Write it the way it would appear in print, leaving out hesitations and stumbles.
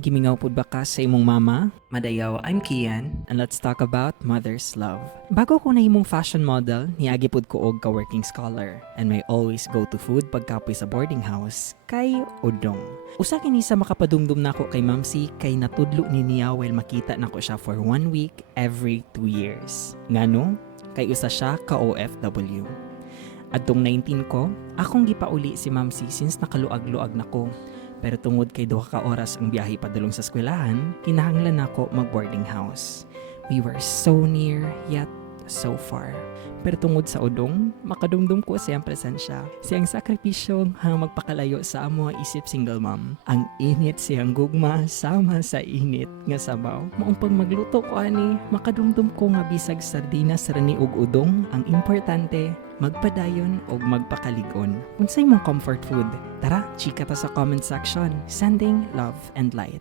Gimingaw pud ba ka sa imong mama? Madayaw, I'm Kian, and let's talk about mother's love. Bago ko na himong fashion model, niagi pud ko og ka-working scholar, and may always go-to food pagkapoy sa boarding house, kay udong. Usa kini sa makapadumdum nako kay Mamsi kay natudlo ni niya while makita nako siya for 1 week every 2 years. Ngano? Kay usa siya ka OFW. Adtong 19 ko, akong gipauli si Mamsi since nakaluag-luag nako. Pero tungod kay duha ka oras ang biyahe padulong sa eskwelahan, kinahanglan nako mag-boarding house. We were so near, yet so far. Pero tungod sa udong, makadumdum ko siyang presensya. Siyang sakripisyo hang magpakalayo sa amo isip single mom. Ang init siyang gugma sama sa init nga sabaw. Maong pag magluto ko ani, makadumdum ko nga bisag sardinas rani ug udong. Ang importante, magpadayon o magpakaligon. Unsay mong comfort food? Tara, chika ta sa comment section. Sending love and light.